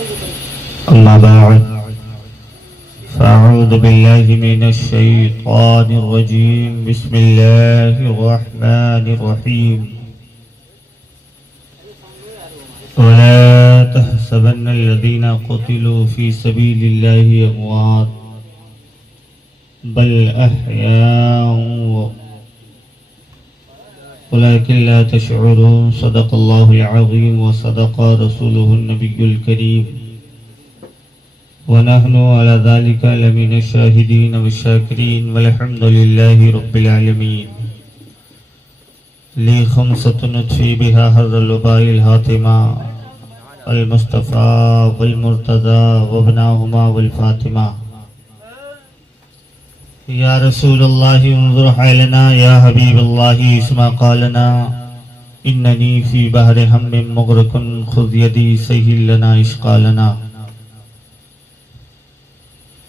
أما بعد فأعوذ بالله من الشيطان الرجيم بسم الله الرحمن الرحيم ولا تحسبن الذين قتلوا في سبيل الله أموات بل أحياء ولكن لا تشعرون صدق الله العظيم وصدق رسوله النبي الكريم ونحن على ذلك لمن الشاهدين والشاكرين والحمد لله رب العالمين لي خمسة نطفي بها هذا الوباء الهاتمة المصطفى والمرتضى وابناهما والفاطمة يا رسول الله انظر حالنا يا حبيب الله اسمع قالنا إنني في بحر هم مغرق خذ يدي سهل لنا اشقالنا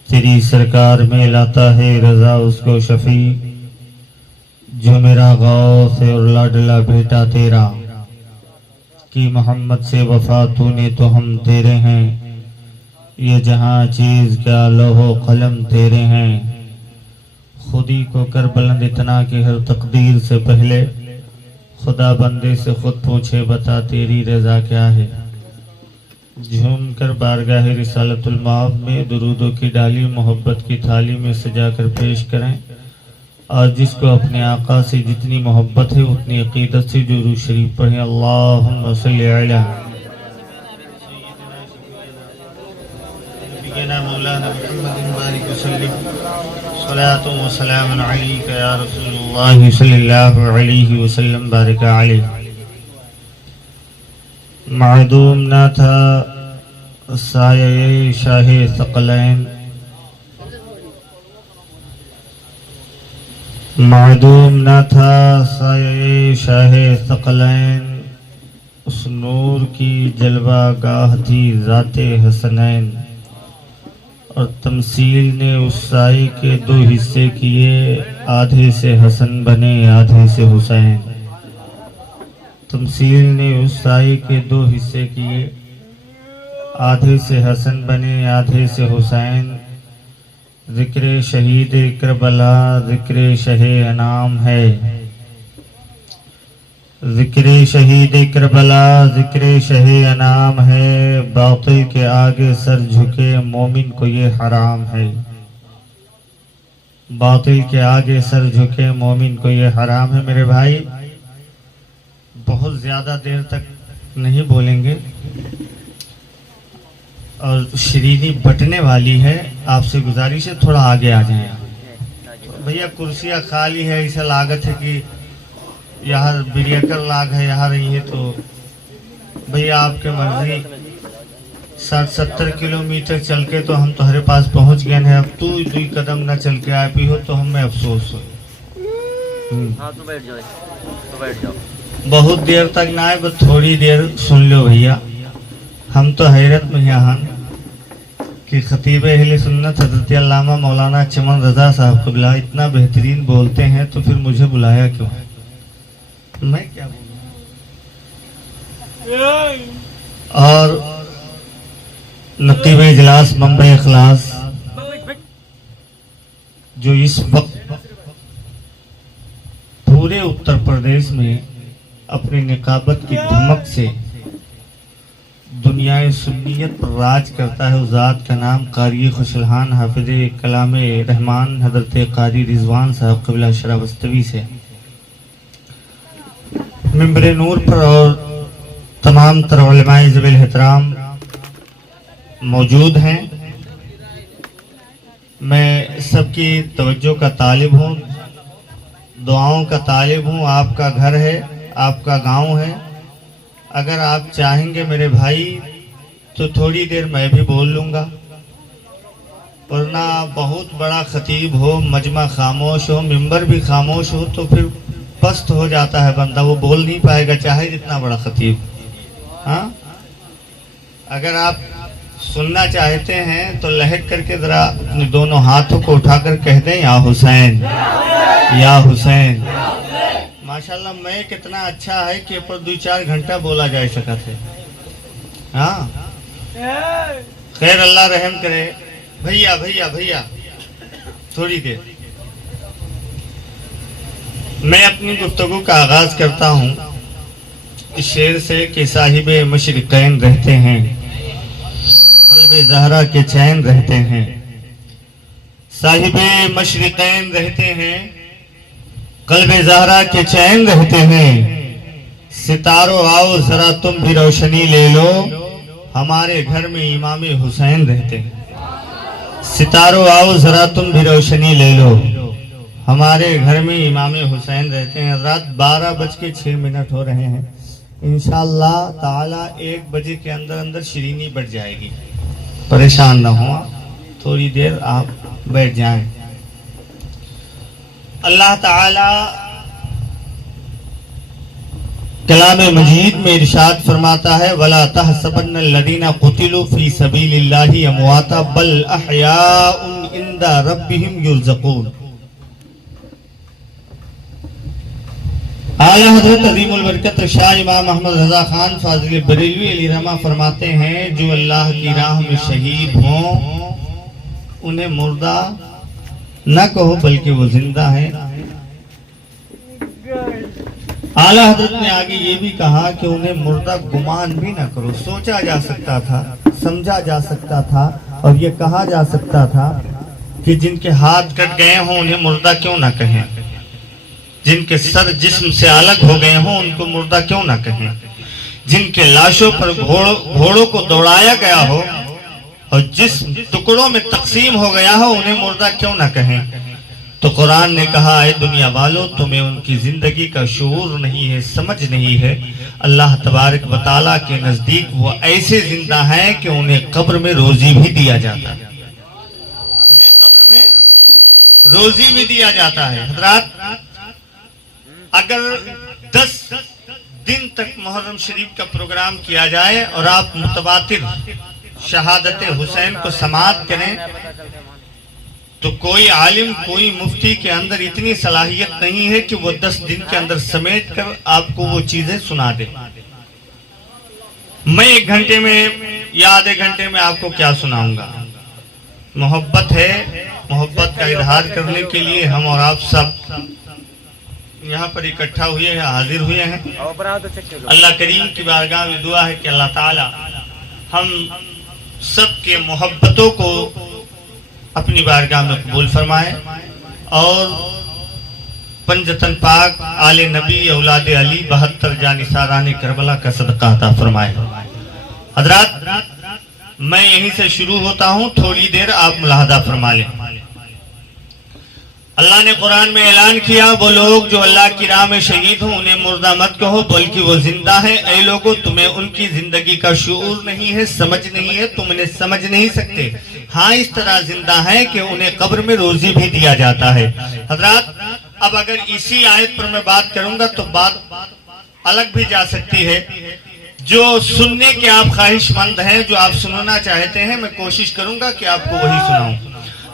تیری سرکار میں لاتا ہے رضا اس کو شفیع جو میرا غوث ہے اور لاڈلا بیٹا تیرا کہ محمد سے وفا تو نے تو ہم تیرے ہیں یہ جہاں چیز کیا لوح و قلم تیرے ہیں خودی کو کر بلند اتنا کہ ہر تقدیر سے پہلے خدا بندے سے خود پوچھے بتا تیری رضا کیا ہے جھوم کر بارگاہ رسالت المآب میں درودوں کی ڈالی محبت کی تھالی میں سجا کر پیش کریں اور جس کو اپنے آقا سے جتنی محبت ہے اتنی عقیدت سے درود شریف پڑھیں اللہم صلی علی نبینا مولانا محمد بارک وسلم صلاۃ و سلام علیک یا رسول اللہ صلی اللہ علیہ وسلم بارک علیہ معدوم نہ تھا سایہ شاہ ثقلین معدوم نہ تھا سایہ شاہ ثقلین اس نور کی جلوہ گاہ تھی ذات حسنین اور تمثیل نے اس سائے کے دو حصے کیے آدھے سے حسن بنے آدھے سے حسین تمثیل نے اس سائے کے دو حصے کیے آدھے سے حسن بنے آدھے سے حسین ذکر شہید کربلا ذکر شہ انعام ہے ذکر شہید کربلا ذکر شہ انعام ہے باطل کے آگے سر جھکے مومن کو یہ حرام ہے باطل کے آگے سر جھکے مومن کو یہ حرام ہے میرے بھائی بہت زیادہ دیر تک نہیں بولیں گے اور شیرینی بٹنے والی ہے آپ سے گزارش ہے تھوڑا آگے آ جائیں بھیا کرسیاں خالی ہے ایسا لاگت ہے کہ یہاں بریکر لاگ ہے یہاں رہی ہے تو بھیا آپ کے مرضی 60-70 کلومیٹر چل کے تو ہم تمہارے پاس پہنچ گئے ہیں اب تو دوئی قدم نہ چل کے آئے بھی ہو تو ہمیں افسوس ہو بہت دیر تک نہ آئے بس تھوڑی دیر سن لو بھیا ہم تو حیرت میں یہاں کہ خطیب اہل سنت حضرت علامہ مولانا چمن رضا صاحب قبلہ اتنا بہترین بولتے ہیں تو پھر مجھے بلایا کیوں میں کیا بولوں اور نقیب اجلاس منبع اخلاص جو اس وقت پورے اتر پردیش میں اپنی نقابت کی دھمک سے دنیا سنیت پر راج کرتا ہے اس ذات کا نام قاری خوشلحان حافظ کلام رحمان حضرت قاری رضوان صاحب قبلہ شراوستوی سے ممبر نور پر اور تمام تر علماء ذوی الاحترام موجود ہیں میں سب کی توجہ کا طالب ہوں دعاؤں کا طالب ہوں آپ کا گھر ہے آپ کا گاؤں ہے اگر آپ چاہیں گے میرے بھائی تو تھوڑی دیر میں بھی بول لوں گا ورنہ بہت بڑا خطیب ہو مجمع خاموش ہو ممبر بھی خاموش ہو تو پھر پست ہو جاتا ہے بندہ وہ بول نہیں پائے گا چاہے جتنا بڑا خطیب ہاں اگر آپ سننا چاہتے ہیں تو لہٹ کر کے ذرا اپنے دونوں ہاتھوں کو اٹھا کر کہہ دیں یا حسین یا حسین ماشاءاللہ میں کتنا اچھا ہے کہ پر 2-4 گھنٹہ بولا جائے سکا تھے ہاں خیر اللہ رحم کرے. بھیا بھیا بھیا تھوڑی دیر میں اپنی گفتگو کا آغاز کرتا ہوں اس شعر سے کہ صاحب مشرقین رہتے ہیں، قلب زہرا کے چین رہتے ہیں. صاحب مشرقین رہتے ہیں، قلب زہرا کے چین رہتے ہیں. ستاروں آؤ ذرا تم بھی روشنی لے لو، ہمارے گھر میں امام حسین رہتے ہیں. ستاروں آؤ ذرا تم بھی روشنی لے لو، ہمارے گھر میں امام حسین رہتے ہیں. رات 12:06 ہو رہے ہیں. انشاءاللہ تعالی 1 بجے کے اندر اندر شیرینی بڑھ جائے گی. پریشان نہ ہو، تھوڑی دیر آپ بیٹھ جائیں. اللہ تعالی کلام مجید میں ارشاد فرماتا ہے وَلَا تَحْسَبَنَّ الَّذِينَ قُتِلُوا فِي سَبِيلِ اللَّهِ أَمْوَاتًا بَلْ أَحْيَاءٌ عِندَ رَبِّهِمْ يُرْزَقُونَ. اعلیٰ حضرت عظیم البرکت شاہ امام محمد رضا خان فاضل بریلوی علیہ رحمہ فرماتے ہیں جو اللہ کی راہ میں شہید ہوں انہیں مردہ نہ کہو بلکہ وہ زندہ ہیں. اعلیٰ حضرت نے آگے یہ بھی کہا کہ انہیں مردہ گمان بھی نہ کرو. سوچا جا سکتا تھا، سمجھا جا سکتا تھا اور یہ کہا جا سکتا تھا کہ جن کے ہاتھ کٹ گئے ہوں انہیں مردہ کیوں نہ کہیں، جن کے سر جسم سے الگ ہو گئے ہوں ان کو مردہ کیوں نہ کہیں، جن کے لاشوں پر گھوڑوں کو دوڑایا گیا ہو اور جسم ٹکڑوں میں تقسیم ہو گیا ہو انہیں مردہ کیوں نہ کہیں. تو قرآن نے کہا اے دنیا والو تمہیں ان کی زندگی کا شعور نہیں ہے، سمجھ نہیں ہے. اللہ تبارک و تعالیٰ کے نزدیک وہ ایسے زندہ ہیں کہ انہیں قبر میں روزی بھی دیا جاتا ہے، انہیں قبر میں روزی بھی دیا جاتا ہے. حضرات اگر 10 دن تک محرم شریف کا پروگرام کیا جائے اور آپ متواتر شہادت حسین کو سماعت کریں تو کوئی عالم کوئی مفتی کے اندر اتنی صلاحیت نہیں ہے کہ وہ 10 دن کے اندر سمیٹ کر آپ کو وہ چیزیں سنا دے. میں 1 گھنٹے میں یا آدھے گھنٹے میں آپ کو کیا سناؤں گا. محبت ہے، محبت کا اظہار کرنے کے لیے ہم اور آپ سب یہاں پر اکٹھا ہوئے ہیں، حاضر ہوئے ہیں. اللہ کریم کی بارگاہ میں دعا ہے کہ اللہ تعالی ہم سب کے محبتوں کو اپنی بارگاہ میں قبول فرمائے اور پنجتن پاک آل نبی اولاد علی 72 جانثاران کربلا کا صدقہ عطا فرمائے. حضرات میں یہیں سے شروع ہوتا ہوں، تھوڑی دیر آپ ملاحظہ فرما لیں. اللہ نے قرآن میں اعلان کیا وہ لوگ جو اللہ کی راہ میں شہید ہوں انہیں مردہ مت کہو بلکہ وہ زندہ ہیں. اے لوگو تمہیں ان کی زندگی کا شعور نہیں ہے، سمجھ نہیں ہے، تم انہیں سمجھ نہیں سکتے. ہاں اس طرح زندہ ہیں کہ انہیں قبر میں روزی بھی دیا جاتا ہے. حضرات اب اگر اسی آیت پر میں بات کروں گا تو بات الگ بھی جا سکتی ہے. جو سننے کے آپ خواہش مند ہیں، جو آپ سننا چاہتے ہیں، میں کوشش کروں گا کہ آپ کو وہی سناؤں.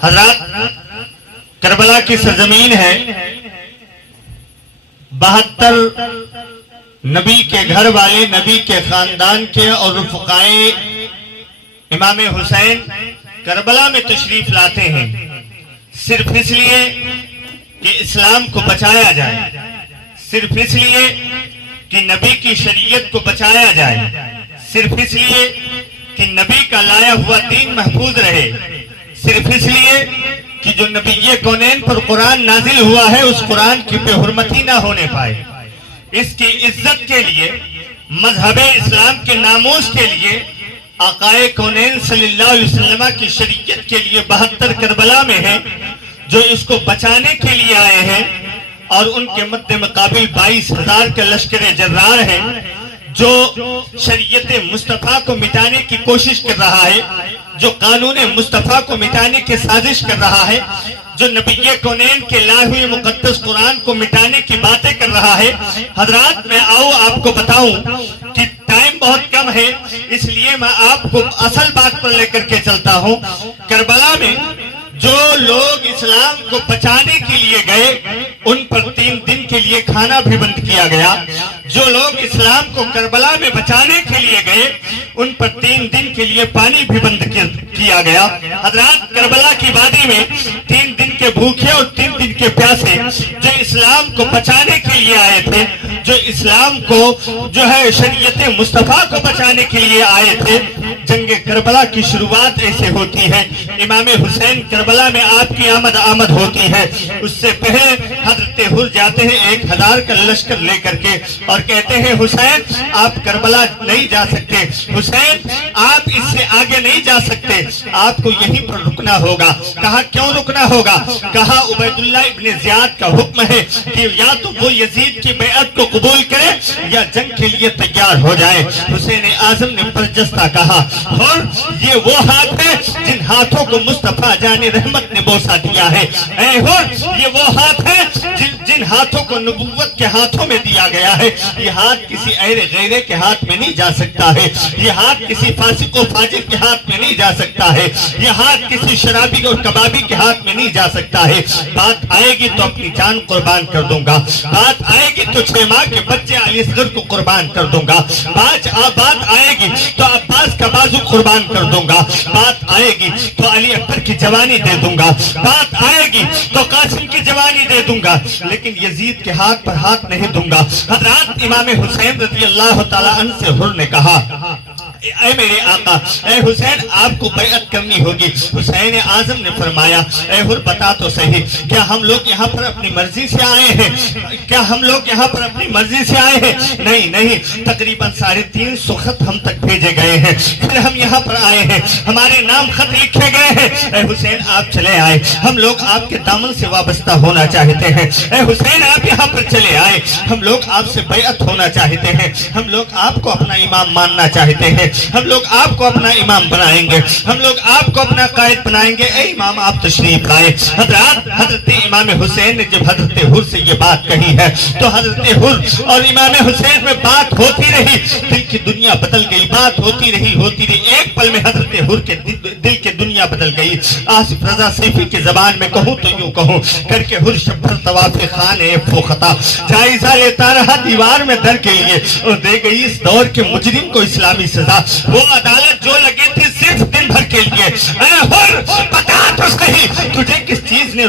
حضرات کربلا کی سرزمین ہے، 72 نبی کے گھر والے، نبی کے خاندان کے اور رفقائے امام حسین کربلا میں تشریف لاتے ہیں صرف اس لیے کہ اسلام کو بچایا جائے، صرف اس لیے کہ نبی کی شریعت کو بچایا جائے، صرف اس لیے کہ نبی کا لایا ہوا دین محفوظ رہے، صرف اس لیے کہ جو نبی کونین پر قرآن نازل ہوا ہے اس قرآن کی بے حرمتی نہ ہونے پائے. اس کی عزت کے لیے، مذہب اسلام کے ناموس کے لیے، آقائے کونین صلی اللہ علیہ وسلم کی شریعت کے لیے 72 کربلا میں ہیں جو اس کو بچانے کے لیے آئے ہیں اور ان کے مد مقابل 22,000 کا لشکر جرار ہیں جو شریعت مصطفیٰ کو مٹانے کی کوشش کر رہا ہے، جو قانون مصطفیٰ کو مٹانے کی سازش کر رہا ہے، جو نبی کونین کے لائے ہوئے مقدس قرآن کو مٹانے کی باتیں کر رہا ہے. حضرات میں آپ کو بتاؤں کہ ٹائم بہت کم ہے اس لیے میں آپ کو اصل بات پر لے کر کے چلتا ہوں. کربلا میں جو لوگ اسلام کو بچانے کے لیے گئے ان پر 3 دن کے لیے کھانا بھی بند کیا گیا. جو لوگ اسلام کو کربلا میں بچانے کے لیے گئے ان پر 3 دن کے لیے پانی بھی بند کیا گیا. حضرات کربلا کی وادی میں 3 دن کے بھوکے اور 3 دن کے پیاسے جو اسلام کو بچانے کے لیے آئے تھے, جو اسلام کو جو ہے شریعت مصطفیٰ کو بچانے کے لیے آئے تھے. جنگ کربلا کی شروعات ایسے ہوتی ہے. امام حسین کربلا میں آپ کی آمد ہوتی ہے. اس سے پہلے حضرت حر جاتے ہیں 1000 کا لشکر لے کر کے اور کہتے ہیں حسین آپ کربلا نہیں جا سکتے, حسین آپ اس سے آگے نہیں جا سکتے, آپ کو یہیں پر رکنا ہوگا. کہا کیوں رکنا ہوگا؟ کہا عبید اللہ ابن زیاد کا حکم ہے کہ یا تو وہ یزید کی بیعت کو قبول کرے یا جنگ کے لیے تیار ہو جائے. حسین اعظم نے برجستہ کہا اور یہ وہ ہاتھ ہے جن ہاتھوں کو مصطفیٰ جان رحمت نے بوسہ دیا ہے. اے حر یہ وہ ہاتھ ہے جن ہاتھوں کو نبوت کے ہاتھوں میں دیا گیا ہے. یہ ہاتھ کسی اہل غیرے کے ہاتھ میں نہیں جا سکتا ہے. یہ ہاتھ کسی فاسق و فاجر کے ہاتھ میں نہیں جا سکتا ہے. یہ ہاتھ کسی شرابی اور کبابی کے ہاتھ میں نہیں جا سکتا ہے. بات آئے گی تو اپنی جان قربان کر دوں گا. بات آئے گی تو 6 ماہ کے بچے علی اصغر کو قربان کر دوں گا. بات آئے گی تو عباس کا بازو قربان کر دوں گا. بات آئے گی تو علی اکبر کی جوانی دے دوں گا. بات آئے گی تو قاسم کی جوانی دے دوں گا, لیکن یزید کے ہاتھ پر ہاتھ نہیں دوں گا. حضرات امام حسین رضی اللہ تعالیٰ عنہ سے حر نے کہا اے میرے آقا, اے حسین آپ کو بیعت کرنی ہوگی. حسین اعظم نے فرمایا اے حر بتا تو صحیح, کیا ہم لوگ یہاں پر اپنی مرضی سے آئے ہیں؟ کیا ہم لوگ یہاں پر اپنی مرضی سے آئے ہیں؟ نہیں, تقریباً 350 خط ہم تک بھیجے گئے ہیں, پھر ہم یہاں پر آئے ہیں, ہمارے نام خط لکھے گئے ہیں. اے حسین آپ چلے آئے, ہم لوگ آپ کے دامن سے وابستہ ہونا چاہتے ہیں. اے حسین آپ یہاں پر چلے آئے, ہم لوگ آپ سے بیعت ہونا چاہتے ہیں. ہم لوگ آپ کو اپنا امام ماننا چاہتے ہیں. ہم لوگ آپ کو اپنا امام بنائیں گے, ہم لوگ آپ کو اپنا قائد بنائیں گے. اے امام آپ تشریف لائے. حضرت امام حسین نے جب حضرت حر سے یہ بات کہی ہے تو حضرت حر اور امام حسین میں بات ہوتی رہی, دل کی دنیا بدل گئی. بات ہوتی رہی. ایک پل میں حضرت حر کے دل کی دنیا بدل گئی. آصف رضا سیفی کی زبان میں کہوں تو یوں کہوں کر کے حر شب طواف خانے فوختا جائزہ لیتا رہا دیوار میں در کے لیے, اور دے گئی اس دور کے مجرم کو اسلامی سزا. وہ عدالت جو لگی تھی صرف دن بھر کے لیے. اے حر بتا تو صحیح تجھے کس چیز نے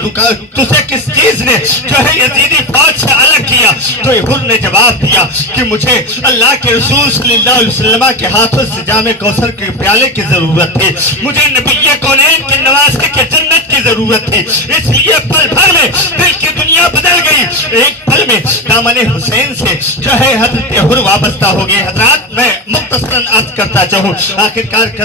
تجھے کس چیز نے جو ہے یزیدی فوج سے الگ کیا؟ تو حر نے جواب دیا کہ مجھے اللہ کے رسول صلی اللہ علیہ وسلم کے ہاتھوں سے جام کوثر کے پیالے کی ضرورت تھی, مجھے نبی کونین کے نواسے کے جنت کی ضرورت تھی. اس لیے پل بھر میں دل کی دنیا بدل گئی. ایک پل میں دامن حسین سے جو ہے حضرت حر وابستہ ہو گئے. حضرات میں مختصراً عرض کرتا چاہوں, آخرکار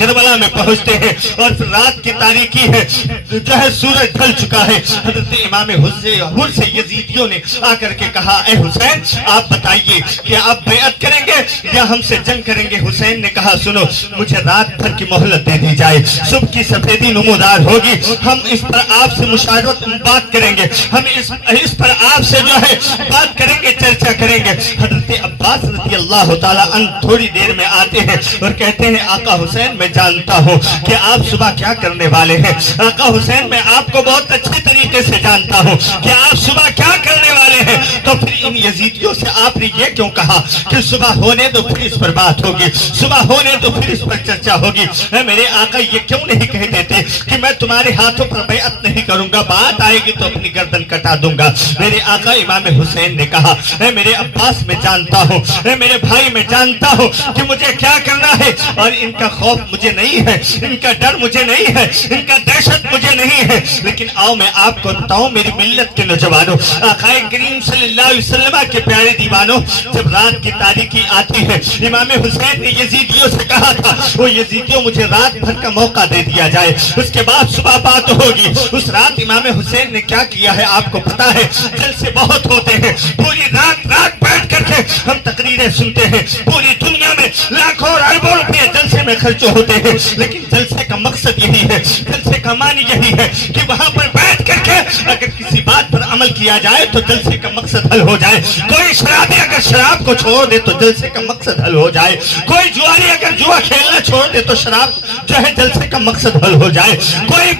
کربلا میں پہنچتے ہیں اور پھر رات کی تاریکی ہے, جو ہے سورج ڈھل چکا ہے. حضرت امام حر سے یزیدیوں نے آ کر کے کہا اے حسین آپ بتائیے کہ آپ بیعت کریں گے یا ہم سے جنگ کریں گے؟ حسین نے کہا سنو, مجھے رات بھر کی مہلت دے دی جائے, صبح کی سفیدی نمودار ہوگی, ہم اس پر آپ سے مشاورت بات کریں گے, ہم اس پر آپ سے جو ہے بات کریں گے, چرچا کریں گے. حضرت عباس رضی اللہ تعالیٰ عنہ تھوڑی دیر میں آتے ہیں اور کہتے ہیں آقا حسین میں جانتا ہوں کہ آپ صبح کیا کرنے والے ہیں. آقا حسین میں آپ کو بہت اچھے طریقے سے جانتا ہوں کہ آپ صبح کیا کرنے والے ہیں. تو پھر ان یزیدیوں سے آپ نے یہ کیوں کہا کہ صبح ہونے دو پھر اس پر بات ہوگی, صبح ہونے دو پھر اس پر چرچا ہوگی؟ میرے آقا یہ کیوں نہیں کہہ دیتے کہ میں تمہارے ہاتھوں پر بیعت نہیں کروں گا, بات آئے گی تو اپنی گردن کٹا دوں گا؟ میرے آقا امام حسین نے کہا اے میرے عباس میں جانتا ہوں, اے میرے بھائی میں جانتا ہوں کہ مجھے کیا کرنا ہے, اور ان کا خوف مجھے نہیں ہے, ان کا ڈر مجھے نہیں ہے, ان کا دہشت مجھے نہیں ہے. لیکن آؤ میں آپ کو بتاؤں میری ملت کے نوجوانوں, آقا کریم صلی اللہ علیہ وسلم کے پیارے دیوانوں, جب رات کی تاریکی آتی ہے امام حسین نے یزیدیوں سے کہا تھا وہ یزیدیوں مجھے رات بھر کا موقع دے دیا جائے, اس کے بعد صبح بات ہوگی. اس رات امام حسین نے کیا کیا ہے آپ کو پتا ہے؟ جلسے بہت ہوتے ہیں, پوری رات بیٹھ کر کے ہم تقریریں سنتے ہیں, پوری دنیا میں لاکھوں اور اربوں روپے جلسے میں خرچ ہوتے ہیں, لیکن جلسے کا مقصد یہی ہے, جلسے کا معنی یہی ہے کہ وہاں پر بیٹھ کر کے اگر کسی بات پر عمل کیا جائے تو جلسے کا مقصد حل ہو جائے. کوئی شرابی اگر شراب کو چھوڑ دے تو جلسے کا مقصد حل ہو جائے. کوئی جواری اگر جوا کھیلنا چھوڑ دے تو شراب جو ہے جلسے کا مقصد حل ہو جائے. کوئی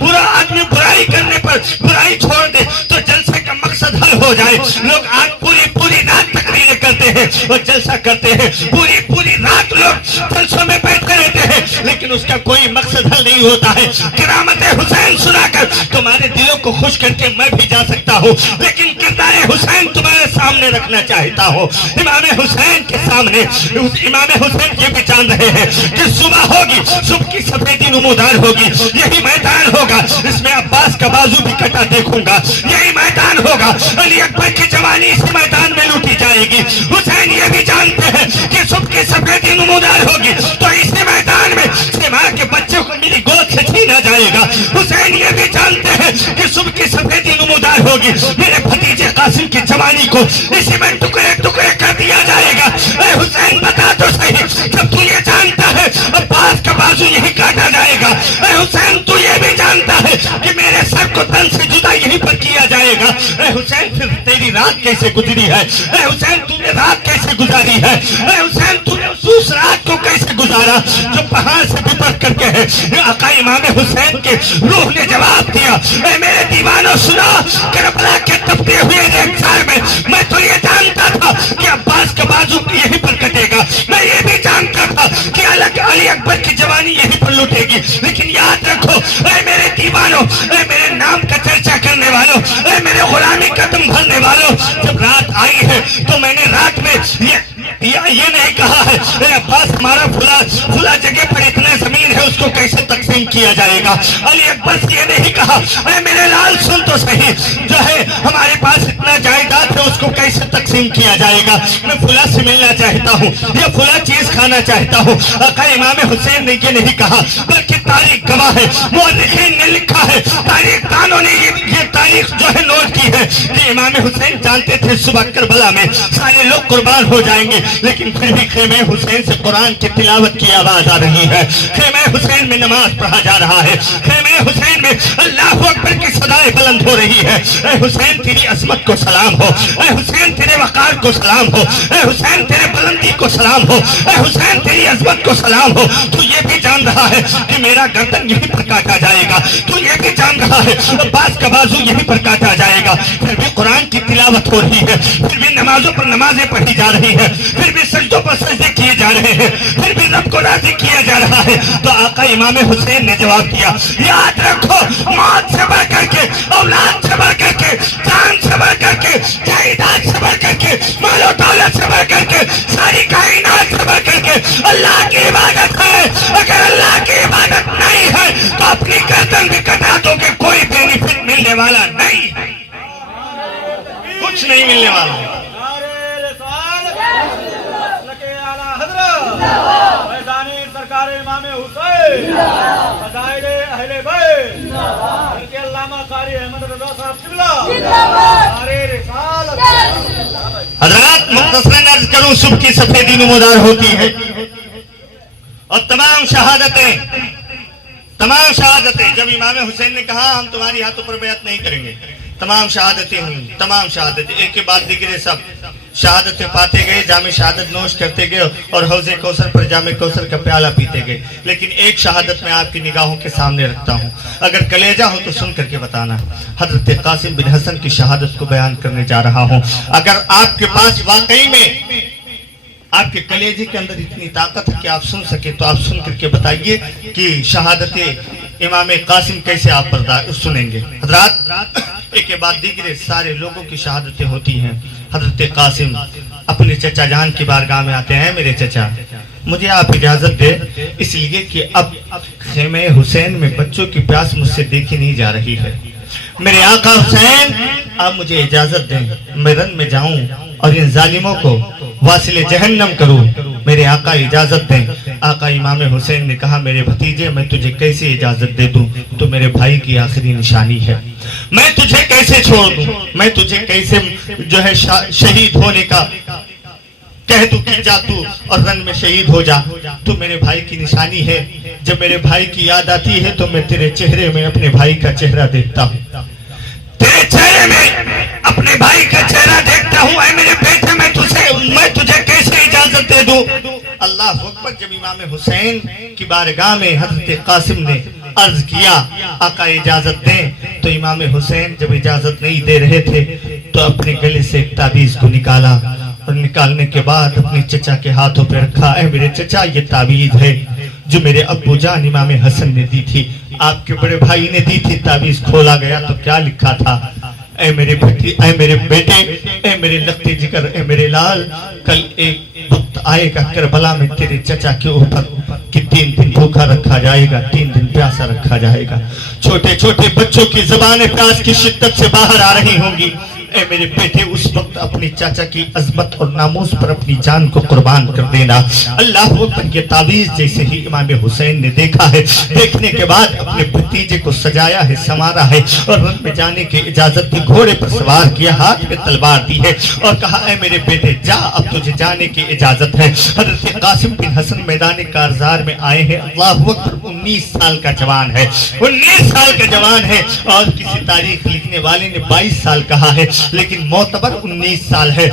برا آدمی برائی کرنے پر برائی چھوڑ دے تو جلسے کا مقصد حل ہو جائے. لوگ آج پوری رات تقریریں کرتے ہیں اور جلسہ کرتے ہیں, پوری رات لوگ جلسوں میں بیٹھے رہتے ہیں, لیکن اس کا کوئی مقصد حل نہیں ہوتا ہے. کرامت حسین سنا کر تمہارے دلوں کو خوش کر کے میں بھی جا سکتا ہوں, لیکن کردار حسین تمہارے سامنے رکھنا چاہتا ہوں. امام حسین کے سامنے امام حسین یہ بھی جان رہے ہیں کہ صبح ہوگی, صبح کی سفیدی نمودار ہوگی, یہی میدان ہوگا, اس میں عباس کا بازو بھی کٹا دیکھوں گا, یہی میدان ہوگا, علی اکبر کی جوانی اس میدان میں لوٹی جائے گی. حسین یہ بھی جانتے ہیں کہ صبح کی سفیدی نمودار ہوگی تو اسی میدان میں سما کے بچوں کو میری گود سے چھینا جائے گا. حسین یہ بھی جانتے ہیں کہ صبح کی سفیدی نمودار ہوگی, میرے بھتیجے قاسم کی جوانی کو اسی میں ٹکڑے ٹکڑے کر دیا جائے گا. اے حسین بتا تو صحیح, جب تو یہ جانتا ہے عباس کا بازو یہی کاٹا جائے گا, اے حسین تو یہ بھی جانتا ہے کہ میرے سر کو تن سے جدا یہیں پر کیا جائے گا, اے حسین پھر تیری رات کیسے گزری ہے, اے حسین تو نے رات کیسے گزاری ہے, اے حسین تو نے اس رات کو کیسے گزارا جو پہاڑ سے بپر کر کے ہے. آقا امام حسین کے روح نے جواب دیا, اے میرے دیوانوں سنا, کربلا کے تپتے ہوئے ریگزار میں تو یہ جانتا تھا کہ عباس کا بازو یہیں پر کٹے گا, میں یہ بھی جانتا تھا کہ علی اکبر کی جوانی یہیں پر لوٹے گی, لیکن یاد رکھو اے میرے دیوانوں, اے میرے نام کا چرچا کرنے والوں, اے میرے غلامی قدم بھرنے والوں, جب رات آئی ہے تو میں نے رات میں یہ نہیں کہا ہے اے عباس ہمارا کھلا جگہ پر اتنا زمین ہے اس کو کیسے تقسیم کیا جائے گا. علی اکبر سے یہ نہیں کہا اے میرے لال سن تو صحیح, جو ہے ہمارے پاس اتنا جائیداد ہے اس کو کیسے تقسیم کیا جائے گا, میں فلاں سے ملنا چاہتا ہوں یا فلاں چیز کھانا چاہتا ہوں. آقا امام حسین نے یہ نہیں کہا, بلکہ تاریخ گواہ ہے, مورخین نے لکھا ہے, تاریخ دانوں نے یہ تاریخ جو ہے نوٹ کی ہے کہ امام حسین جانتے تھے صبح کربلا میں سارے لوگ قربان ہو جائیں گے, لیکن پھر بھی خیمہ حسین سے قرآن کی تلاوت کی آواز آ رہی ہے, خیمہ حسین میں نماز پڑھا جا رہا ہے, خیمہ حسین میں اللہ اکبر کی صدائیں بلند ہو رہی ہے. اے حسین تیری عظمت کو سلام ہو, اے حسین تیرے وقار کو سلام ہو, اے حسین تیرے بلندی کو سلام ہو, اے حسین تیری عظمت کو سلام ہو. تو یہ بھی جان رہا ہے کہ میرا گردن یہیں پر کاٹا جائے گا, تو یہ بھی جان رہا ہے عباس کا بازو یہیں پر کاٹا جائے گا. پھر بھی قرآن کی تلاوت ہو رہی ہے, پھر بھی نمازوں پر نمازیں پڑھی جا رہی ہے, پھر بھی سجدوں پر سجدے کیے جا رہے ہیں, پھر بھی رب کو راضی کیا جا رہا ہے. تو آقا امام حسین نے جواب دیا, یاد رکھو موت سے بڑھ کر کے, اولاد سے بڑھ کر کے, جان سے بڑھ کر کے, جائیداد سے بڑھ کر کے, مال و دولت سے بڑھ کر کے, ساری کائنات سے بڑھ کر کے اللہ کی عبادت ہے. اگر اللہ کی عبادت نہیں ہے تو اپنی گردن بھی کٹا دو کہ کوئی بینیفٹ ملنے والا نہیں, کچھ نہیں ملنے والا. سرکار امام حسین فضائل اہل بیت کے علامہ قاری احمد رضا صاحب قبلہ نعرہ رسالت. حضرات مختصراً عرض کروں, صبح کی سفیدی نمودار ہوتی ہے اور تمام شہادتیں جب امام حسین نے کہا ہم تمہاری ہاتھوں پر بیعت نہیں کریں گے, تمام شہادتیں ہوئی, تمام شہادتیں ایک کے بعد دیگرے سب شہادتیں پاتے گئے, جام شہادت نوش کرتے گئے اور حوض کوثر پر جام کوثر کا پیالہ پیتے گئے. لیکن ایک شہادت میں آپ کی نگاہوں کے سامنے رکھتا ہوں, اگر کلیجہ ہو تو سن کر کے بتانا. حضرت قاسم بن حسن کی شہادت کو بیان کرنے جا رہا ہوں. اگر آپ کے پاس واقعی میں آپ کے کلیجے کے اندر اتنی طاقت ہے کہ آپ سن سکے تو آپ سن کر کے بتائیے کہ شہادت امام قاسم کیسے آپ سنیں گے. حضرات ایک کے بعد دیگرے سارے لوگوں کی شہادتیں ہوتی ہیں. حضرت قاسم اپنے چچا جان کی بارگاہ میں آتے ہیں, میرے چچا مجھے آپ اجازت دے, اس لیے کہ اب خیمہ حسین میں بچوں کی پیاس مجھ سے دیکھی نہیں جا رہی ہے. میرے آقا حسین آپ مجھے اجازت دیں, میں رن میں جاؤں اور ان ظالموں کو واصل جہنم کروں. میرے آقا اجازت دیں. آقا امام حسین نے کہا میرے بھتیجے میں تجھے کیسے اجازت دے دوں, تو میرے بھائی کی آخری نشانی ہے, میں تجھے کیسے چھوڑ دوں, میں تجھے کیسے جو ہے شہید ہونے کا کہہ دوں کہ جا تو اور رن میں شہید ہو جا, تو میرے بھائی کی نشانی ہے. جب میرے بھائی کی یاد آتی ہے تو میں تیرے چہرے میں اپنے بھائی کا چہرہ دیکھتا ہوں, تیرے چہرے چہرے میں اپنے بھائی کا چہرہ دیکھتا ہوں، اے میرے بیٹے میں تجھے کیسے اجازت دے دوں؟ اللہ اکبر۔ جب امام حسین کی بارگاہ میں حضرت قاسم نے عرض کیا آقا اجازت دیں، تو امام حسین جب اجازت نہیں دے رہے تھے تو اپنے گلے سے ایک تعویذ کو نکالا، اور نکالنے کے بعد اپنے چچا کے ہاتھوں پہ رکھا، اے میرے چچا یہ تعویذ ہے جو میرے ابو جان امام حسن نے دی تھی، آپ کے بڑے بھائی نے دی تھی۔ تعویذ کھولا گیا تو کیا لکھا تھا؟ اے میرے بیٹے، اے میرے لختے جگر، اے میرے لال، کل ایک وقت آئے گا کربلا میں تیرے چچا کے اوپر کہ 3 دن بھوکا رکھا جائے گا، 3 دن پیاسا رکھا جائے گا، چھوٹے چھوٹے بچوں کی زبانیں پیاس کی شدت سے باہر آ رہی ہوں گی۔ اے میرے بیٹے اس وقت اپنی چاچا کی عظمت اور ناموس پر اپنی جان کو قربان کر دینا۔ اللہ اکبر۔ یہ تعویذ جیسے ہی امام حسین نے دیکھا ہے، دیکھنے کے بعد اپنے بھتیجے کو سجایا ہے، سنوارا ہے، اور رن میں جانے کی اجازت دی، گھوڑے پر سوار کیا، ہاتھ میں تلوار دی ہے، اور کہا اے میرے بیٹے جا، اب تجھے جانے کی اجازت ہے۔ حضرت قاسم بن حسن میدان کارزار میں آئے ہیں، اللہ اکبر، 19 سال کا جوان ہے، 19 سال کا جوان ہے، اور کسی تاریخ لکھنے والے نے 22 سال کہا ہے، لیکن معتبر 19 سال ہے۔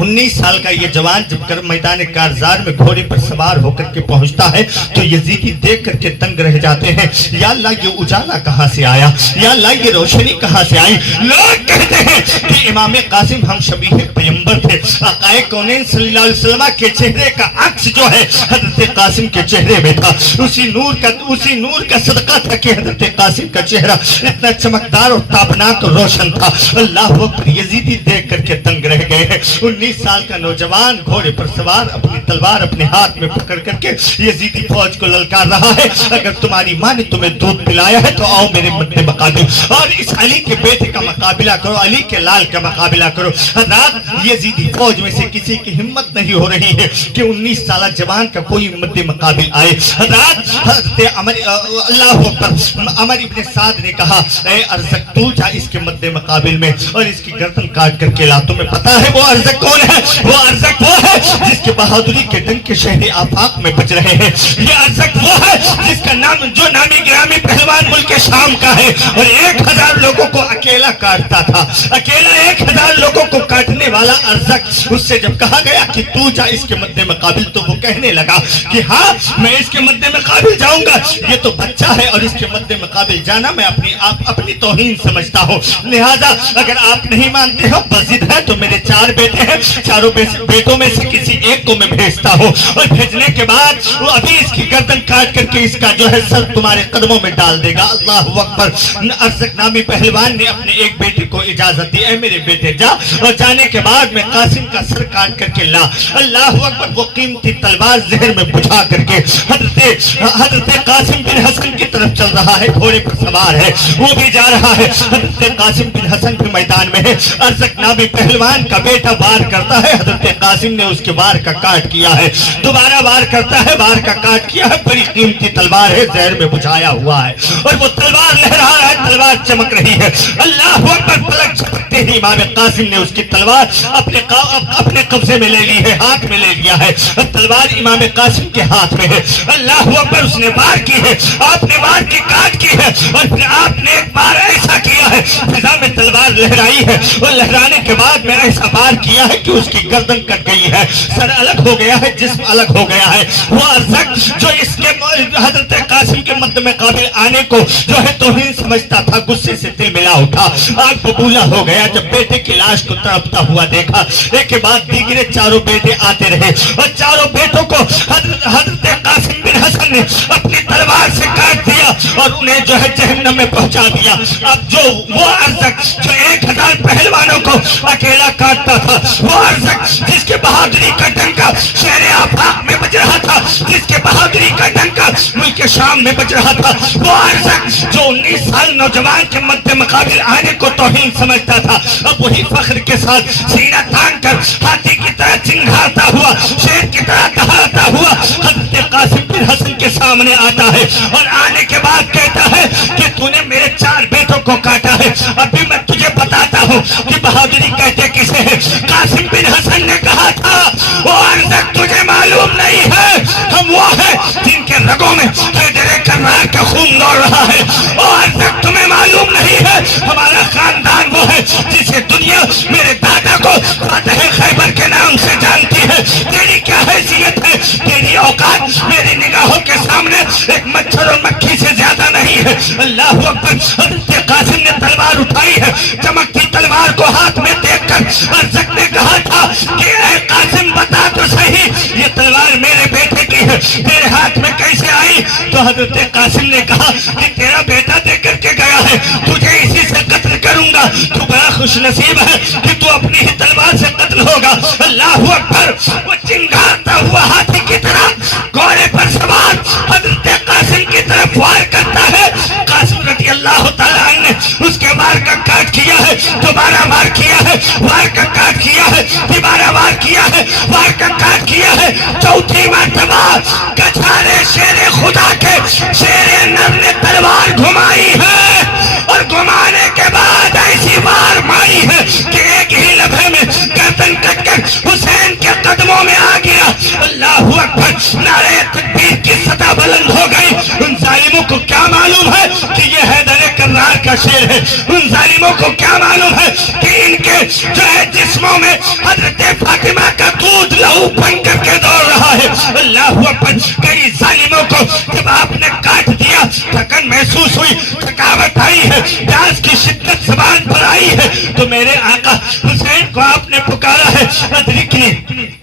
19 سال کا یہ جوان جب میدان کارزار میں گھوڑے پر سوار ہو کر کے پہنچتا ہے تو یزیدی دیکھ کر کے تنگ رہ جاتے ہیں، یا اللہ یہ اجالا کہاں سے آیا، یا اللہ یہ روشنی کہاں سے آئی؟ لوگ کہتے ہیں کہ امام قاسم ہم شبیہ پیغمبر تھے، آقائے کونین صلی اللہ علیہ وسلم کے چہرے کا عکس جو ہے حضرت قاسم کے چہرے میں تھا، اسی نور کا صدقہ تھا کہ حضرت قاسم کا چہرہ اتنا چمکدار اور تابناک اور روشن تھا۔ اللہ اکبر۔ یزیدی دیکھ کر کے تنگ رہ گئے ہیں۔ 19 سال کا نوجوان گھوڑے پر سوار اپنی تلوار اپنے ہاتھ میں پکڑ کر کے یزیدی فوج کو للکار رہا ہے، اگر تمہاری ماں نے تمہیں دودھ پلایا ہے تو آؤ میرے مد مقابل، اور اس علی کے بیٹے کا مقابلہ کرو، علی کے لال کا مقابلہ کرو۔ حضرات یزیدی فوج میں سے کسی کی ہمت نہیں ہو رہی ہے کہ 19 سالہ جوان کا کوئی مد مقابل آئے۔ حضرات حضرت اللہ اکبر، عمر ابن سعد نے کہا اے ارزق تو جا اس کے مد مقابل میں اور اس کی گردن کاٹ کر کے لا۔ تمہیں پتا ہے وہ ارزق کون ہے؟ وہ ارزق وہ ہے جس کے بہادری کے ڈنک کے شہر آفاق میں بج رہے ہیں۔ یہ ارزق وہ ہے جس کا نام جو نامی گرامی پہلوان ملک شام کا ہے، اور 1000 لوگوں کو اکیلا کاٹتا تھا، اکیلا 1000 لوگوں کو کاٹنے والا ارزق۔ اس سے جب کہا گیا کہ تو جا اس کے مد مقابل تو وہ کہنے لگا کہ ہاں میں اس کے مد مقابل جاؤں گا، یہ تو بچہ ہے اور اس کے مد مقابل جانا میں اپنی توہین سمجھتا ہوں، لہذا اگر آپ نہیں مانتے ہو بزد ہے تو میرے 4 بیٹے ہیں، چاروں بیٹوں میں سے کسی ایک کو میں بھیجتا ہوں، اور بھیجنے کے بعد وہ ابھی اس کی گردن کاٹ کر کے اس کا جو ہے سر تمہارے قدموں میں ڈال دے گا۔ اللہ اکبر۔ ارزق نامی پہلوان نے اپنے ایک بیٹے کو اجازت دی، اے میرے بیٹے جا، اور جانے کے بعد میں قاسم کا سر کاٹ کر کے لا۔ اللہ اکبر۔ وہ قیمتی تلوار ذہن میں بجھا کر کے حضرت قاسم بن حسن کی طرف چل رہا ہے، گھوڑے پر سوار ہے، وہ بھی جا رہا ہے، حضرت قاسم بن حسن بھی میدان میں ہے۔ ارزق نامی پہلوان کا بیٹا وار کرتا ہے، حضرت قاسم نے اس کے وار کا کاٹ کیا ہے، دوبارہ وار کرتا ہے، وار کا کاٹ کیا ہے، بڑی قیمتی تلوار ہے، زہر میں بجھایا ہوا ہے، اور وہ تلوار لہرا رہا ہے، تلوار چمک رہی ہے۔ اللہ اکبر۔ پلک جھپکتے ہی امام قاسم نے اس کی تلوار اپنے قبضے میں لے لی ہے، ہاتھ میں لے لیا ہے، اور تلوار امام قاسم کے ہاتھ میں ہے۔ اللہ اکبر۔ اس نے وار کی ہے، آپ نے وار کی کاٹ کی ہے، اور پھر آپ نے ایک بار ایسا کیا ہے، فضا میں تلوار لہرائی ہے، اور لہرانے کے بعد میں ایسا بار کیا ہے کہ اس کی گردن کٹ گئی ہے، سر الگ ہو گیا ہے، جسم الگ ہو گیا ہے۔ وہ ارزق جو اس کے حضرت قاسم کے مد میں قابل آنے کو جو ہے توہین سمجھتا تھا، غصے سے دل ملا اٹھا، آگ ببولا ہو گیا جب بیٹے کی لاش کو تڑپتا ہوا دیکھا۔ ایک کے بعد دیگرے چاروں بیٹے آتے رہے، اور چاروں بیٹوں کو حضرت قاسم بن حسن نے اپنی تلوار سے کاٹ دیا اور انہیں جو ہے جہنم میں پہنچا دیا۔ اب جو وہ ارزق جو 1000 پہلوانوں کو اکیلا کاٹتا تھا، وہ ارزق جس کے بہادری کا ڈنکا شہر آفاق میں بج رہا تھا، جس کے بہادری کا ڈنکا ملک شام میں بج رہا تھا، وہ ارزق جو 19 سال نوجوان کے مد مقابل آنے کو توہین سمجھتا تھا، اب وہی فخر کے ساتھ سینہ تان کر ہاتھی کی طرح چنگھاتا ہوا، شیر کی طرح دہاتا ہوا حضرت قاسم بن حسن کے سامنے آتا ہے، اور آنے کے بعد کہتا ہے کہ تو نے میرے 4 بیٹوں کو کاٹا ہے، ابھی میں تجھے بتاتا ہوں کہ بہادری کہتے کسے ہے۔ قاسم بن حسن نے کہا تھا وہ ارزق تجھے معلوم نہیں ہے، ہم وہ ہیں جن کے رگوں میں حیدر کرار کا خون دوڑ رہا ہے، وہ ارزق تمہیں معلوم نہیں ہے، ہمارا خاندان وہ ہے جسے دنیا میرے دادا کو فاتح خیبر کے نام سے جانتی ہے۔ تیری کیا حیثیت ہے؟ تیری اوقات میری نگاہوں کے سامنے ایک مچھر اور مکھی سے زیادہ نہیں ہے۔ اللہ اکبر۔ حضرت قاسم نے تلوار اٹھائی ہے، چمکتی تلوار کو ہاتھ میں دیکھ کر ارزق نے کہا تھا کہ اے قاسم بتا تو صحیح یہ تلوار میرے بیٹے کی ہے، تیرے ہاتھ میں کیسے آئی؟ تو حضرت قاسم نے کہا کہ تیرا بیٹا دے کر کے گیا ہے، تجھے اسی سے قتل کروں گا، تو بڑا خوش نصیب ہے کہ تو اپنی ہی تلوار سے قتل ہوگا۔ اللہ اکبر۔ وہ چنگھاڑتا ہوا ہاتھی کی طرح گھوڑے پر سوار حضرت قاسم کی طرف وار کرتا ہے۔ قاسم رضی اللہ تعالیٰ عنہ نے اس کے وار کا کاٹ کیا ہے، دوبارہ وار کیا ہے، وار کا کاٹ کیا ہے، دوبارہ وار کیا ہے، وار کا کاٹ کیا ہے، چوتھی مرتبہ کچھارے شیر خدا کے شیر نر نے تلوار گھمائی ہے، اور گھمانے کے بعد ایسی وار ماری ہے کہ ایک ہی لمحے میں گردن کٹ کر حسین کے قدموں میں آ گیا۔ اللہ اکبر۔ نعرہ تکبیر کی سطح بلند ہو گئی۔ ان ظالموں کو کیا معلوم ہے کہ یہ حیدر کرار کا شیر ہے؟ ان ظالموں کو کیا معلوم ہے کہ ان کے جو ہے جسموں میں حضرت فاطمہ کا دودھ لہو بن کر کے دوڑ رہا ہے۔ اللہ اکبر۔ کئی ظالموں کو جب آپ نے کاٹ دیا تھکن محسوس ہوئی، تھکاوٹ آئی ہے، پیاس کی شدت زبان پر آئی ہے، تو میرے آقا حسین کو آپ نے پکارا ہے، ادرکنی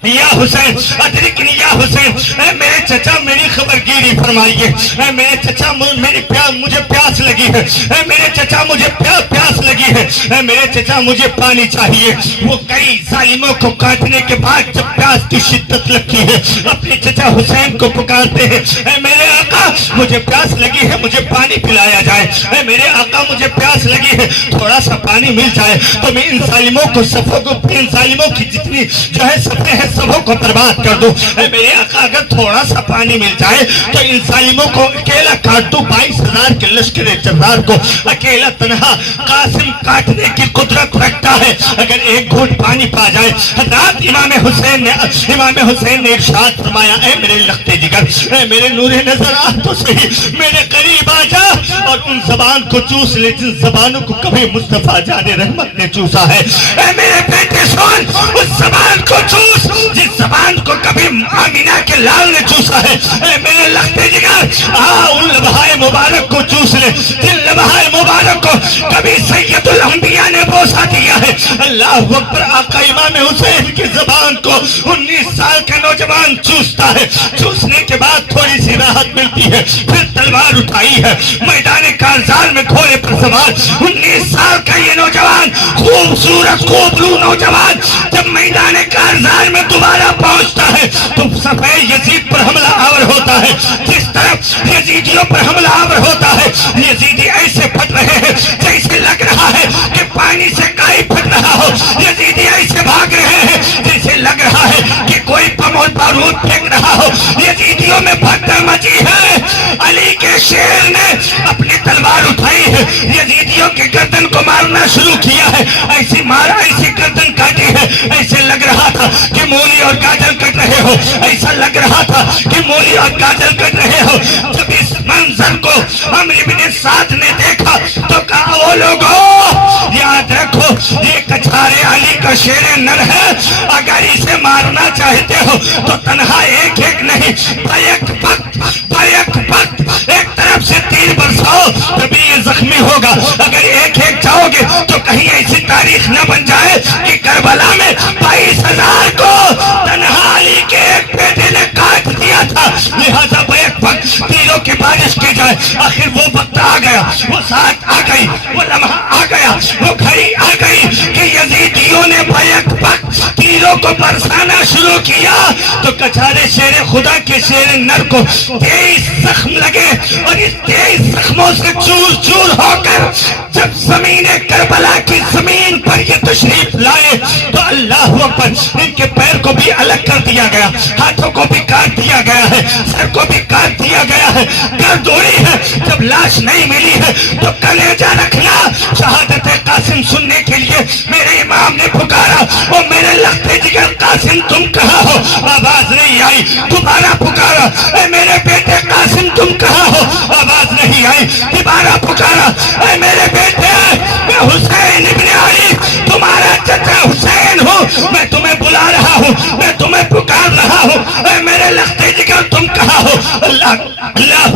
یا حسین، ادرکنی یا حسین۔ اے میرے چچا میری خبر گیری فرمائیے، اے میرے چچا مجھے پیاس لگی ہے، اے میرے چچا مجھے پیاس لگی ہے، اے میرے چچا مجھے پانی چاہیے۔ وہ کئی ظالموں کو کاٹنے کے بعد جب پیاس کی شدت لگتی ہے اپنے چچا حسین کو پکارتے ہیں، اے میرے آقا مجھے پیاس لگی ہے، مجھے پانی پلایا جائے، اے میرے آقا مجھے پیاس لگی ہے، تھوڑا سا پانی مل جائے تو میں ان ظالموں کو صفوں کو، ان ظالموں کی جتنی جو ہے صفیں ہیں سبوں کو برباد کر دوں۔ اے میرے آقا اگر تھوڑا سا پانی مل جائے تو ان ظالموں کو اکیلا کاٹ دوں۔ 22,000 کے لشکر جرار کو اکیلا تنہا قاسم کاٹنے کی قدرت رکھتا ہے، اگر ایک گھونٹ پانی پا جائے۔ حضرات امام حسین نے ارشاد فرمایا، اے میرے لخت جگر، اے میرے نور نظر آ تو صحیح، میرے قریب آ جا اور ان زبان کو چوس لے جن زبانوں کو کبھی مصطفیٰ جان رحمت نے چوسا ہے۔ اے میرے بیٹے سن، اس زبان کو چوس جس زبان کو کبھی آمینہ کے لال نے چوسا ہے۔ اے میرے لخت جگر، ان لمحائے مبارک کو چوس لے جن لمحائے مبارک کو کبھی سید الانبیاء نے بوسا دیا ہے۔ اللہ اکبر۔ آقا امام حسین کی زبان کو 19 سال کا نوجوان چوستا ہے، چوسنے کے بعد تھوڑی سی راحت ملتی ہے، پھر تلوار اٹھائی ہے، میدان کارزار میں گھوڑے پر سوار 19 سال کا یہ نوجوان، خوبصورت خوبرو نوجوان جب میدان کارزار میں دوبارہ پہنچتا ہے تو سفید یزید پر حملہ آور ہوتا ہے، جس طرف یزیدیوں پر حملہ آور ہوتا ہے یزیدی ایسے پھٹ رہے ہیں جیسے لگ رہا ہے کہ پانی سے کائی پھٹ رہا ہو، یزیدی ایسے بھاگ رہے ہیں جیسے لگ رہا ہے کہ کوئی بم اور بارود پھینک رہا ہو، یزیدیوں میں بھگدڑ مچی ہے۔ علی کے شیر نے اپنی تلوار اٹھائی ہے، یزیدیوں کے گردن کو مارنا شروع کیا ہے، ایسی مار ایسی گردن کاٹی ہے ایسے لگ رہا تھا کہ مولی اور گاجر کٹ رہے ہو، ایسا لگ رہا تھا کہ مولی اور گاجر کٹ رہے ہو۔ جب اس منظر کو عمرو بن سعد نے دیکھا تو کہا، وہ لوگوں یاد رکھو یہ کچھارے علی کا شیر نر ہے، اگر اسے مارنا چاہتے ہو تو تنہا ایک ایک نہیں، بیک وقت ایک طرف سے تیر برساؤ تبھی یہ زخمی ہوگا، اگر ایک ایک جاؤ گے تو کہیں ایسی تاریخ نہ بن جائے کہ کربلا میں 22,000 کو تنہا علی کے ایک بیٹے نے کاٹ دیا تھا، لہذا بیک وقت تیروں کی بارش کی جائے۔ آخر وہ وقت آ گیا، وہ ساتھ آ گئی، وہ لمحہ آ گیا، وہ گھڑی آ گئی کہ یزیدیوں نے بیک وقت تیروں کو برسانا شروع کیا تو کچھارے شیر خدا کے شیر نر کو 23 زخم لگے، اور اس 23 زخموں سے چور چور ہو کر جب زمین کربلا کی زمین پر یہ تشریف لائے تو اللہ اکبر، ان کے پیر کو بھی الگ کر دیا گیا، ہاتھوں کو بھی کاٹ دیا گیا ہے، سر کو بھی کاٹ دیا گیا ہے، گرد اڑی ہے۔ جب لاش نہیں ملی ہے تو کلیجہ رکھنا، شہادت قاسم سننے کے لیے میرے امام نے پکارا، اور میرے لخت جگر قاسم تم کہاں ہو؟ آواز نہیں آئی، دوبارہ پکارا، اے میرے بیٹے قاسم تم کہاں ہو؟ آواز نہیں آئی، دوبارہ پکارا، اے میرے بیٹے ہوں، میں تمہیں پکار رہا ہوں، اے میرے لختے جگر تم کہاں ہو؟ اللہ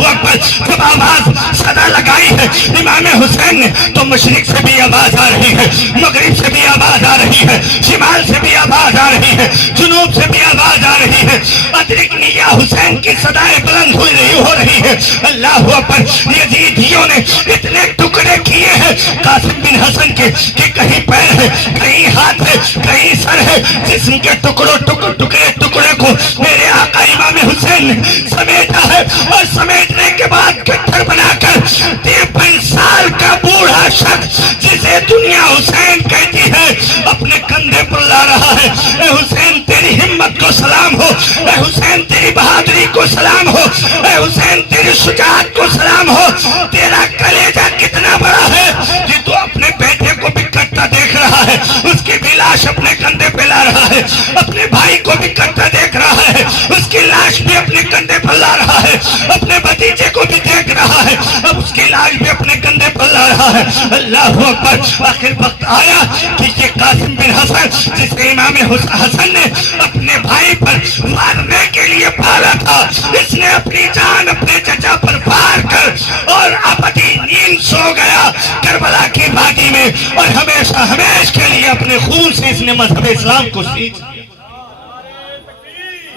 اکبر. جب آواز صدا لگائی ہے امام حسین نے تو مشرق سے بھی آواز آ رہی ہے، مغرب سے بھی آواز آ رہی ہے، شمال سے بھی آواز آ رہی ہے، جنوب سے بھی آواز آ رہی ہے. ادرکنی یا حسین کی صدائیں بلند ہو رہی ہے. اللہ اکبر. یزیدیوں نے اتنے ٹکڑے کیے ہیں قاسم بن حسن کے کہ کہیں پیر ہے، کہیں ہاتھ ہے، کہیں سر ہے. جسم کے ٹکڑے کو میرے آقا امام حسین نے سمیٹا ہے، اور سمیٹنے کے بعد گٹھر بنا کر 53 سال کا بوڑھا شخص جسے دنیا حسین کہتی ہے اپنے کندھے پر لا رہا ہے. اے حسین تیری ہمت کو سلام ہو، اے حسین تیری بہادری کو سلام ہو، اے حسین تیری شجاعت کو سلام ہو. تیرا کلیجہ کتنا بڑا ہے کہ تو اپنے بیٹے کو بھی کٹتا دیکھ رہا ہے، اس کی بھی لاش اپنے کندھے پہ لا رہا ہے، اپنے بھائی کو بھی کٹتا دیکھ رہا ہے، اس کی لاش بھی اپنے کندھے پر لا رہا ہے، اپنے بھتیجے کو بھی دیکھ رہا ہے، اب اس کی لاش بھی اپنے کندھے پر لا رہا ہے. اللہ اکبر. آخر وقت آیا کہ یہ قاسم بن حسن جسے امام حسن نے اپنے بھائی پر مارنے کے لیے پالا تھا، اس نے اپنی جان اپنے چچا پر وار کر اور ابدی نیند سو گیا کربلا کی وادی میں، اور ہمیشہ ہمیشہ کے لیے اپنے خون سے اس نے مذہب اسلام کو سیچ لیا.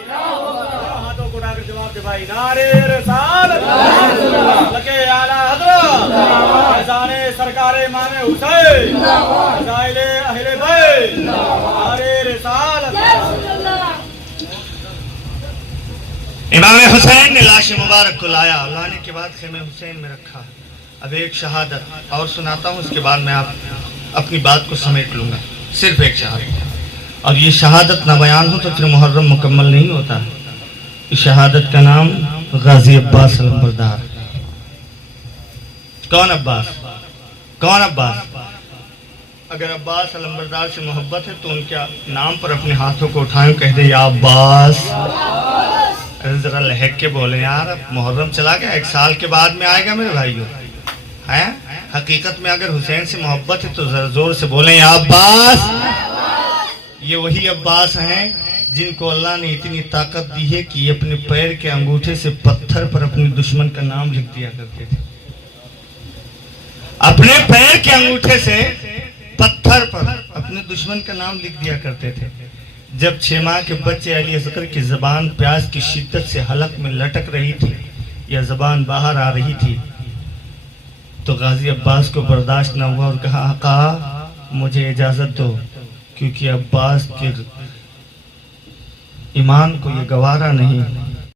ہاتھوں کو اٹھا کر جواب دے بھائی. نعرے رسالت لکے اعلیٰ حضرت فیضان سرکار امام حسین فضائل اہل بیت. نعرے رسالت. امام حسین نے لاش مبارک کو لایا، لانے کے بعد خیمہ حسین میں رکھا. اب ایک شہادت اور سناتا ہوں، اس کے بعد میں اپنی بات کو سمیٹ لوں گا. صرف ایک شہادت، اور یہ شہادت نہ بیان ہو تو پھر محرم مکمل نہیں ہوتا. اس شہادت کا نام غازی عباس علمبردار. کون عباس؟ کون عباس؟ اگر عباس علمبردار سے محبت ہے تو ان کے نام پر اپنے ہاتھوں کو اٹھائیں، کہہ دے یا عباس. ذرا لہک کے بولیں یار، اب محرم چلا گیا، 1 سال کے بعد میں آئے گا میرے بھائیو. ہیں حقیقت میں اگر حسین سے محبت ہے تو ذرا زور سے بولیں یا عباس. یہ وہی عباس ہیں جن کو اللہ نے اتنی طاقت دی ہے کہ یہ اپنے پیر کے انگوٹھے سے پتھر پر اپنے دشمن کا نام لکھ دیا کرتے تھے. اپنے پیر کے انگوٹھے سے پتھر پر اپنے دشمن کا نام لکھ دیا کرتے تھے. جب 6 ماہ کے بچے علی اصغر کی زبان پیاس کی شدت سے حلق میں لٹک رہی تھی یا زبان باہر آ رہی تھی تو غازی عباس کو برداشت نہ ہوا اور کہا آقا مجھے اجازت دو، کیونکہ عباس کے ایمان کو یہ گوارا نہیں